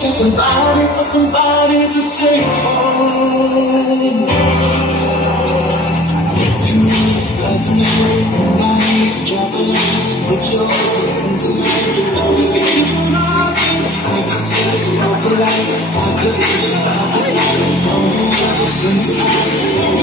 For somebody to take home. You got to know why. Drop a line, put your hand to it. Always getting for nothing. I could feel it all the life. I could wish I could. No, when it's